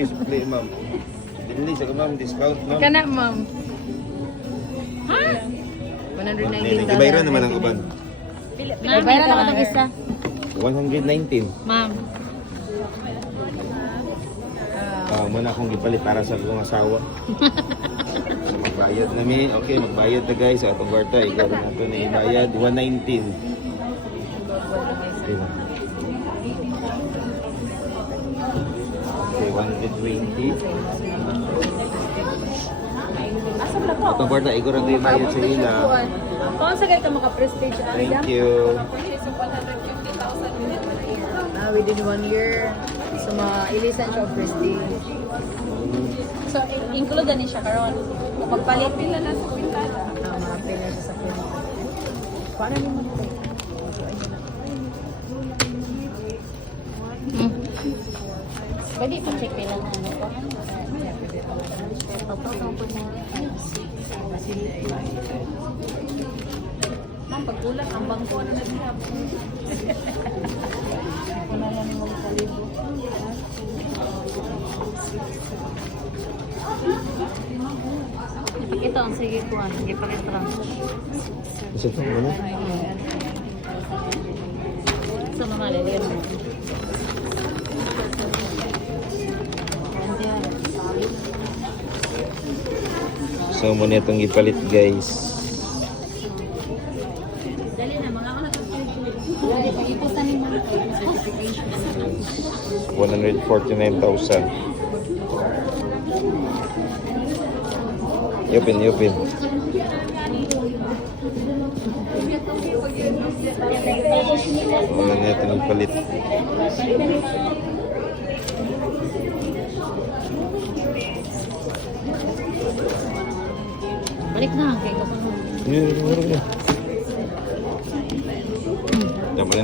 Sige, supply, ma'am. Dili sa ma'am, discount, ma'am. Kana, ma'am. Ha? $119. Ibayran naman ang uban. Ibayran naman ang isa. 119. Ma'am. Muna akong gipalit para sa akong asawa. So, magbayad namin. Okay, magbayad na guys. Sa atong kwarta, ikaw na ito na ibayad. 119. Okay lang. Okay, 120. Asam na po. Atong kwarta, ikaw na ito ibayad sa ila. Kung sa kayo ka maka-prestige, Thank you. Within 1 year. So, ma-ilisan siya of prestige. So, include na siya karon. Magpalit pila na sa pintana. Mga pila siya sa pila. Paano naman ito? Pwede pa-check pila na ano po. Ma'am, pagkulang ang bangko na naghihap. Wala na ni mong kalibo. Ito ang sige ko. Sige pa rin transfer. Isa ito, ano? Sa mga liliyan mo. So, muna itong ipalit guys. Dali na, mga ako Dali, pag-ipusan ni mga certification. 149,000. Yupin. Muna na itong ipalit. Balik na, kaya kasama. Yun. Tama na